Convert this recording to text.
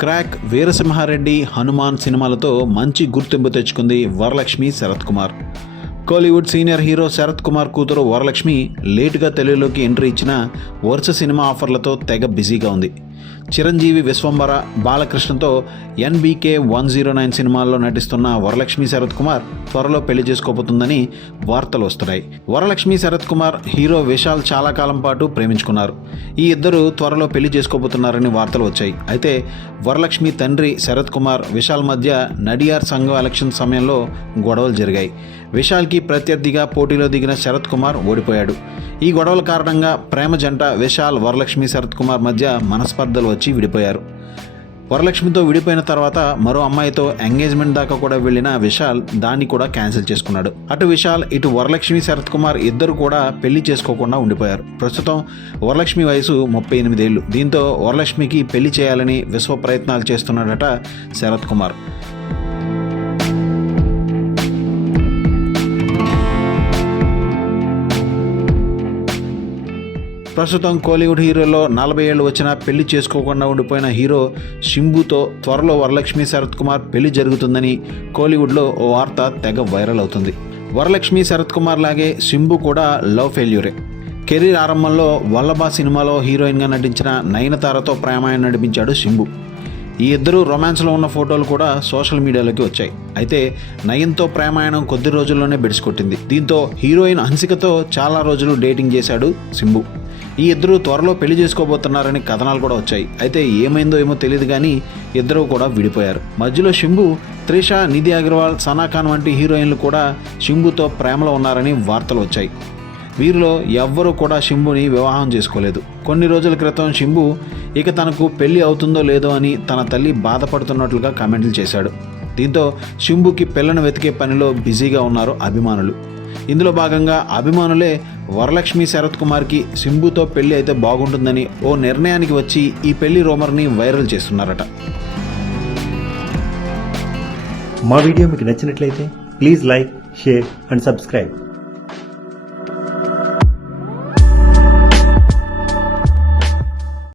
Crack Veera Simha Reddy Hanuman సినిమాలతో మంచి గుర్తింపు తెచ్చుకుంది వరలక్ష్మి శరత్ కుమార్. కోలీవుడ్ సీనియర్ హీరో శరత్ కుమార్ కూతురు వరలక్ష్మి లేటుగా తెలుగులోకి ఎంట్రీ ఇచ్చిన వరుస సినిమా ఆఫర్లతో తెగ బిజీగా ఉంది. చిరంజీవి విశ్వంబర బాలకృష్ణతో ఎన్బీకే వన్ జీరో నైన్ సినిమాల్లో నటిస్తున్న వరలక్ష్మి శరత్ కుమార్ త్వరలో పెళ్ళి చేసుకోబోతుందని వార్తలు వస్తున్నాయి. వరలక్ష్మి శరత్ కుమార్ హీరో విశాల్ చాలా కాలం పాటు ప్రేమించుకున్నారు. ఈ ఇద్దరు త్వరలో పెళ్ళి చేసుకోబోతున్నారని వార్తలు వచ్చాయి. అయితే వరలక్ష్మి తండ్రి శరత్ కుమార్ విశాల్ మధ్య నడియార్ సంఘం ఎలక్షన్ సమయంలో గొడవలు జరిగాయి. విశాల్కి ప్రత్యర్థిగా పోటీలో దిగిన శరత్ కుమార్ ఓడిపోయాడు. ఈ గొడవల కారణంగా ప్రేమ జంట విశాల్ వరలక్ష్మి శరత్ కుమార్ మధ్య మనస్పర్ధలు వచ్చి విడిపోయారు. వరలక్ష్మితో విడిపోయిన తర్వాత మరో అమ్మాయితో ఎంగేజ్మెంట్ దాకా కూడా వెళ్ళిన విశాల్ దాన్ని కూడా క్యాన్సిల్ చేసుకున్నాడు. అటు విశాల్ ఇటు వరలక్ష్మి శరత్ కుమార్ ఇద్దరు కూడా పెళ్ళి చేసుకోకుండా ఉండిపోయారు. ప్రస్తుతం వరలక్ష్మి వయసు ముప్పై ఎనిమిదేళ్ళు. దీంతో వరలక్ష్మికి పెళ్ళి చేయాలని విశ్వ ప్రయత్నాలు చేస్తున్నాడట శరత్ కుమార్. ప్రస్తుతం కోలీవుడ్ హీరోలో నలభై ఏళ్ళు వచ్చినా పెళ్ళి చేసుకోకుండా ఉండిపోయిన హీరో శింబుతో త్వరలో వరలక్ష్మి శరత్ కుమార్ పెళ్ళి జరుగుతుందని కోలీవుడ్లో ఓ వార్త తెగ వైరల్ అవుతుంది. వరలక్ష్మి శరత్ కుమార్ లాగే శింబు కూడా లవ్ ఫెయిల్యూరే. కెరీర్ ఆరంభంలో వల్లభా సినిమాలో హీరోయిన్గా నటించిన నయనతారతో ప్రేమాయణ నడిపించాడు శింబు ఈ ఇద్దరు రొమాన్స్లో ఉన్న ఫోటోలు కూడా సోషల్ మీడియాలోకి వచ్చాయి. అయితే నయన్తో ప్రేమాయణం కొద్ది రోజుల్లోనే బెడిసికొట్టింది దీంతో హీరోయిన్ హన్సికతో చాలా రోజులు డేటింగ్ చేశాడు సింబు. ఈ ఇద్దరు త్వరలో పెళ్ళి చేసుకోబోతున్నారని కథనాలు కూడా వచ్చాయి. అయితే ఏమైందో ఏమో తెలియదు కానీ ఇద్దరు కూడా విడిపోయారు. మధ్యలో శింబు త్రిష నిధి అగర్వాల్ సనా ఖాన్ వంటి హీరోయిన్లు కూడా శింబుతో ప్రేమలో ఉన్నారని వార్తలు వచ్చాయి. వీరిలో ఎవ్వరూ కూడా శంభుని వివాహం చేసుకోలేదు. కొన్ని రోజుల క్రితం శంభు ఇక తనకు పెళ్ళి అవుతుందో లేదో అని తన తల్లి బాధపడుతున్నట్లుగా కామెంట్లు చేశాడు. దీంతో శంభుకి పిల్లను వెతికే పనిలో బిజీగా ఉన్నారు అభిమానులు. ఇందులో భాగంగా అభిమానులే వరలక్ష్మి శరత్ కుమార్కి సింబుతో పెళ్ళి అయితే బాగుంటుందని ఓ నిర్ణయానికి వచ్చి ఈ పెళ్ళి రూమర్ని వైరల్ చేస్తున్నారట. మా వీడియో మీకు నచ్చినట్లయితే please like share and subscribe.